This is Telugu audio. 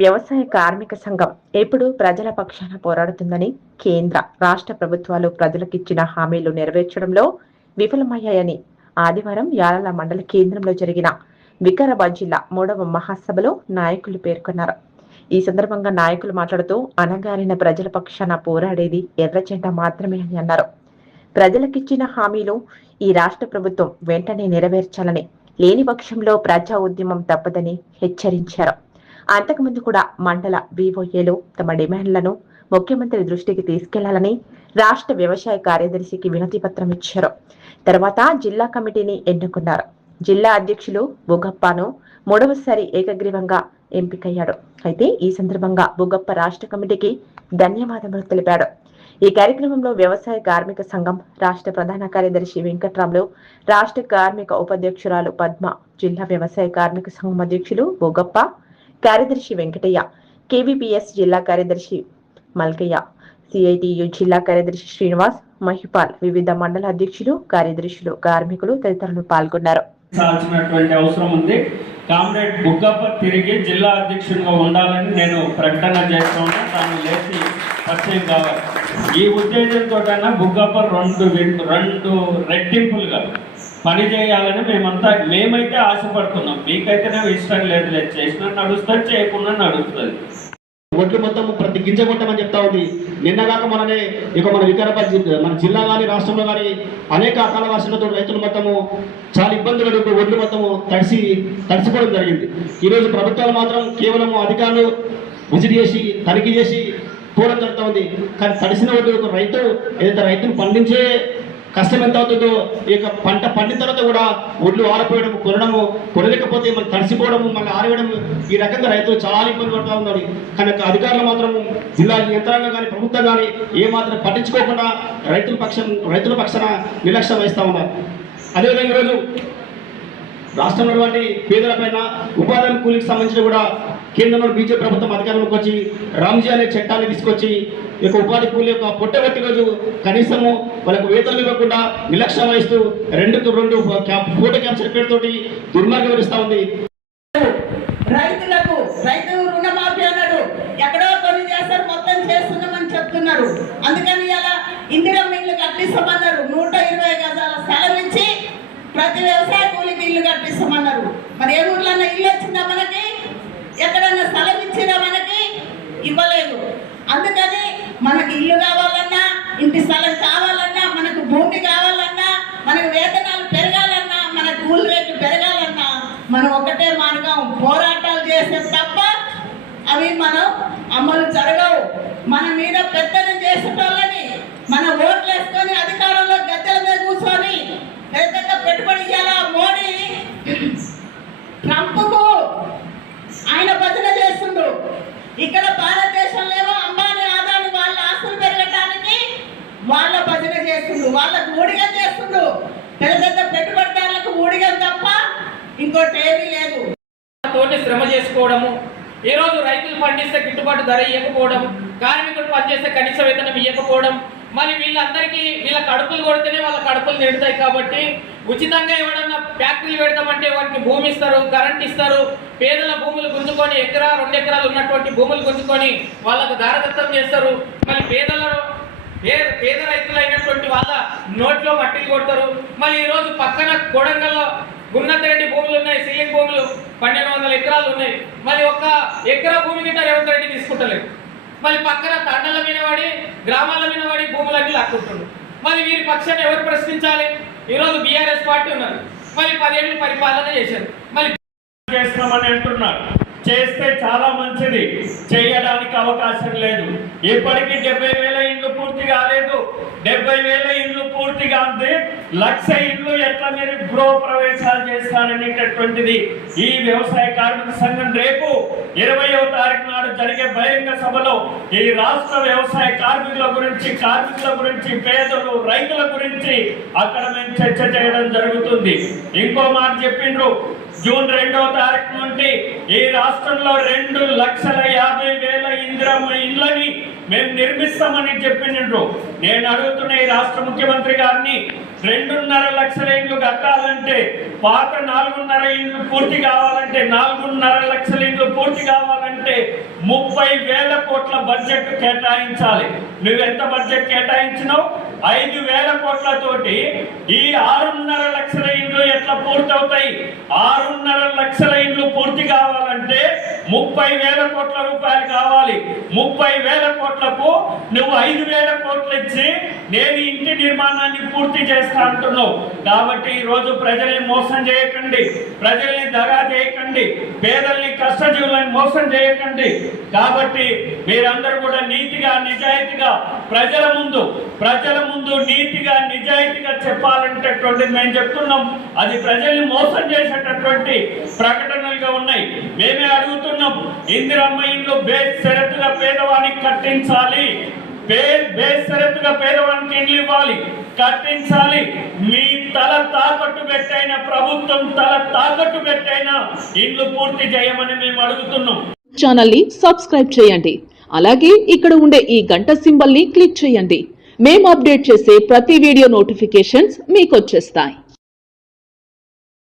వ్యవసాయ కార్మిక సంఘం ఎప్పుడు ప్రజల పక్షాన పోరాడుతుందని కేంద్ర రాష్ట్ర ప్రభుత్వాలు ప్రజలకిచ్చిన హామీలు నెరవేర్చడంలో విఫలమయ్యాయని ఆదివారం యాలల మండల కేంద్రంలో జరిగిన వికారాబాద్ జిల్లా 3వ మహాసభలో నాయకులు పేర్కొన్నారు. ఈ సందర్భంగా నాయకులు మాట్లాడుతూ అణగారిన ప్రజల పక్షాన పోరాడేది ఎర్రజెండా మాత్రమే అని అన్నారు. ప్రజలకిచ్చిన హామీలు ఈ రాష్ట్ర ప్రభుత్వం వెంటనే నెరవేర్చాలని, లేని పక్షంలో ప్రజా ఉద్యమం తప్పదని హెచ్చరించారు. అంతకుముందు కూడా మండల వివోఏలు తమ డిమాండ్లను ముఖ్యమంత్రి దృష్టికి తీసుకెళ్లాలని రాష్ట్ర వ్యవసాయ కార్యదర్శికి వినతి పత్రం ఇచ్చారు. తర్వాత జిల్లా కమిటీని ఎన్నుకున్నారు. జిల్లా అధ్యక్షులు బుగప్పను 3వసారి ఏకగ్రీవంగా ఎంపికయ్యాడు. అయితే ఈ సందర్భంగా బుగప్ప రాష్ట్ర కమిటీకి ధన్యవాదాలు తెలిపాడు. ఈ కార్యక్రమంలో వ్యవసాయ కార్మిక సంఘం రాష్ట్ర ప్రధాన కార్యదర్శి వెంకట్రాములు, రాష్ట్ర కార్మిక ఉపాధ్యక్షురాలు పద్మ, జిల్లా వ్యవసాయ కార్మిక సంఘం అధ్యక్షులు బుగప్ప, కార్యదర్శి వెంకటయ్య, కేవీపీఎస్ జిల్లా కార్యదర్శి మల్కయ్య, సిఐటియు జిల్లా కార్యదర్శి శ్రీనివాస్, మహిపాల్, వివిధ మండల అధ్యక్షులు, కార్యదర్శులు, కార్మికులు తదితరులు పాల్గొన్నారు. అవసరం ఉంది. కామ్రేడ్ బుగ్గప్ప తిరిగి జిల్లా అధ్యక్షుడిగా ఉండాలని నేను ప్రకటన చేస్తున్నా. తాను లేచి పరిచయం కావాలి. ఈ ఉద్దేశంతో బుగ్గప్ప రెండు రెట్టింపులుగా పని చేయాలని మేమైతే ఆశపడుతున్నాం. మీకైతేనే ఇష్టం లేదు, చేసినా నడుస్తుంది, చేయకుండా నడుస్తుంది. ఒడ్లు మొత్తం ప్రతి గింజ కొట్టమని చెప్తా ఉంది. నిన్నగాక మననే ఇక మన వికారాబాద్ మన జిల్లా కానీ రాష్ట్రంలో కానీ అనేక అకాల వర్షాలతో రైతులు మొత్తము చాలా ఇబ్బందులు ఒడ్లు మొత్తము తడిసిపోవడం జరిగింది. ఈరోజు ప్రభుత్వాలు మాత్రం కేవలం అధికారులు విజిట్ చేసి తనిఖీ చేసి పోవడం జరుగుతూ ఉంది. కానీ తడిసిన ఒడ్లు రైతు ఏదైతే రైతును పండించే కష్టం ఎంత అవుతుందో, ఇక పంట పండిన తర్వాత కూడా ఒడ్లు ఆరిపోయడం, కొనలేకపోతే మళ్ళీ తడిసిపోవడము, మళ్ళీ ఆరవేయడం, ఈ రకంగా రైతులు చాలా ఇబ్బంది పడుతూ ఉన్నారు. కనుక అధికారులు మాత్రం జిల్లా యంత్రాంగం కానీ ప్రభుత్వం కానీ ఏమాత్రం పట్టించుకోకుండా రైతుల పక్షాన నిర్లక్ష్యం వహిస్తూ ఉన్నారు. అదేవిధంగా ఈరోజు రాష్ట్రంలో పేదలపైన ఉపాధి కూలీకి సంబంధించిన కూడా కేంద్రంలో బీజేపీ ప్రభుత్వం అధికారంలోకి వచ్చి రామ్జీ అనే చట్టాన్ని తీసుకొచ్చి యొక్క ఉపాధి కూలీ యొక్క పొట్టగొట్టి రోజు కనీసము వాళ్ళకు వేతనం ఇవ్వకుండా నిర్లక్ష్యం వహిస్తూ రెండు ఫోటో క్యాప్చర్ పేరుతోటి దుర్మార్గం వివరిస్తూ ఉంది. రైతులకు రైతు రుణమాఫీ అన్నాడు, ఎక్కడో కొన్ని చేస్తారు, మొత్తం చేస్తున్నామని చెప్తున్నారు. అందుకని ఇలా ఇందిరమ్మ ఇల్లు కట్టిస్తామన్నారు. 120 గజాల స్థలం ఇచ్చి ప్రతి వ్యవసాయ కూలికి ఇల్లు కట్టిస్తామన్నారు. మరి ఏ ఊర్లన్నా ఇల్లు వచ్చిందా మనకి? ఎక్కడన్నా స్థలం ఇచ్చినా మనకి? ఇవ్వలేదు. అందుకని మనకి ఇల్లు కావాలన్నా, ఇంటి స్థలం కావాలన్నా, మనకు భూమి కావాలన్నా, మనకు వేతనాలు పెరగాలన్నా, మన కూలి రేట్లు పెరగాలన్నా మనం ఒకటే మార్గం, పోరాటాలు చేస్తే తప్ప అవి మనం అమలు జరగవు. మన మీద పెద్దలు చేసేటోళ్ళని మన ఓట్లు వేసుకొని అధికారంలో గద్దెల మీద కూర్చొని పెద్ద పెట్టుబడి ఇవ్వాలా మోడీ ట్రంప్కు ఆయన భజన చేస్తుండ్రు. ఇక్కడ భారతదేశంలో ఏమో అంబానీ ఆదాని వాళ్ళ ఆస్తులు పెరగటానికి వాళ్ళ భజన చేస్తుండ్రు, వాళ్ళకు ఊడిగం చేస్తుండ్రు. పెద్ద పెట్టుబడిదారులకు ఊడిగం తప్ప ఇంకోటి ఏమీ లేదు. తోటి శ్రమ చేసుకోవడము, ఈ రోజు రైతులు పండిస్తే గిట్టుబాటు ధర ఇవ్వకపోవడం, కార్మికులు పనిచేస్తే కనీస వేతనం ఇవ్వకపోవడం, మరి వీళ్ళందరికీ వీళ్ళ కడుపులు కొడితేనే వాళ్ళ కడుపులు నిండుతాయి. కాబట్టి ఉచితంగా ఎవడన్నా ఫ్యాక్టరీలు పెడతామంటే వారికి భూమి ఇస్తారు, కరెంట్ ఇస్తారు. పేదల భూములు గుంజుకొని 1-2 ఎకరాలు ఉన్నటువంటి భూములు గుంజుకొని వాళ్ళకు దారదత్తం చేస్తారు. మరి పేద రైతులు అయినటువంటి వాళ్ళ నోట్లో మట్టిలు కొడతారు. మరి ఈరోజు పక్కన కొడంగల్లో గున్నతిరెడ్డి భూములు ఉన్నాయి, సీలింగ్ భూములు 1200 ఎకరాలు ఉన్నాయి. మరి 1 ఎకరా భూమి గిట్ట రేవంత్ రెడ్డి తీసుకుంటలేదు. మరి పక్కన తండల మీద వాడి, గ్రామాల మీద వాడి భూములన్నీ లాక్కుంటున్నారు. మరి వీరి పక్షాన్ని ఎవరు ప్రశ్నించాలి? ఈరోజు బీఆర్ఎస్ పార్టీ ఉన్నారు, మరి 10 ఏళ్ళు పరిపాలన చేశారు. మరి చేస్తామని అంటున్నారు. చేస్తే చాలా మంచిది, చేయడానికి అవకాశం లేదు. ఇప్పటికీ 70,000 ఇండ్లు పూర్తి కాలేదు. 70,000 ఇండ్లు పూర్తి కాదు, 1,00,000 ఇండ్లు ఎట్లా మీరు గృహ ప్రవేశాలు చేస్తారనేటటువంటిది ఈ వ్యవసాయ కార్మిక సంఘం రేపు 20వ తారీఖు నాడు జరిగే బహిరంగ సభలో ఈ రాష్ట్ర వ్యవసాయ కార్మికుల గురించి, పేదలు, రైతుల గురించి అక్కడ మేము చర్చ చేయడం జరుగుతుంది. ఇంకో మాట చెప్పిండ్రు, జూన్ 2వ తారీఖు నుండి ఈ రాష్ట్రంలో 2,50,000 ఇందిరమ్మ ఇళ్ళని మేము నిర్మిస్తామని చెప్పిండ్రు. నేను అడుగుతున్న ఈ రాష్ట్ర ముఖ్యమంత్రి గారు కానీ 2.5 లక్షల ఇండ్లు కట్టాలంటే, పాత 4.5 ఇండ్లు పూర్తి కావాలంటే, 4.5 లక్షల ఇండ్లు పూర్తి కావాలంటే 30,000 కోట్ల బడ్జెట్ కేటాయించాలి. నువ్వెంత బడ్జెట్ కేటాయించినావు? 5,000 కోట్లతోటి ఈ 6.5 లక్షల ఇండ్లు ఎట్లా పూర్తవుతాయి? 6.5 లక్షల ఇండ్లు పూర్తి కావాలంటే 30,000 కోట్ల రూపాయలు కావాలి. 30,000 కోట్లకు నువ్వు 5,000 కోట్లు ఇచ్చి నేను ఇంటి నిర్మాణాన్ని పూర్తి చేస్తా అంటున్నావు. కాబట్టి ఈ రోజు ప్రజల్ని మోసం చేయకండి, ప్రజల్ని దగా చేయకండి, పేదల్ని కష్టజీవులని మోసం చేయకండి. కాబట్టి మీరందరూ కూడా నీతిగా నిజాయితీగా ప్రజల ముందు నీతిగా నిజాయితీగా చెప్పాలంటేటువంటి మేము చెప్తున్నాం. అది ప్రజల్ని మోసం చేసేటటువంటి ప్రకటనలుగా ఉన్నాయి. మేమే అడుగుతున్నాం, ఇందిరమ్మ ఇండ్లు బేషరతుగా పేదవానికి కట్టించాలి, బేషరతుగా పేదవానికి ఇండ్లు ఇవ్వాలి, కట్టించాలి. మీ తల తాకట్టు పెట్టైన ప్రభుత్వం తల తాకట్టు పెట్టైన ఇండ్లు పూర్తి చేయమని మేము అడుగుతున్నాం. ఛానల్ ని సబ్స్క్రైబ్ చేయండి. అలాగే ఇక్కడ ఉండే ఈ గంట సింబల్ ని క్లిక్ చేయండి. మేము అప్డేట్ చేసే ప్రతి వీడియో నోటిఫికేషన్స్ మీకు వచ్చేస్తాయి.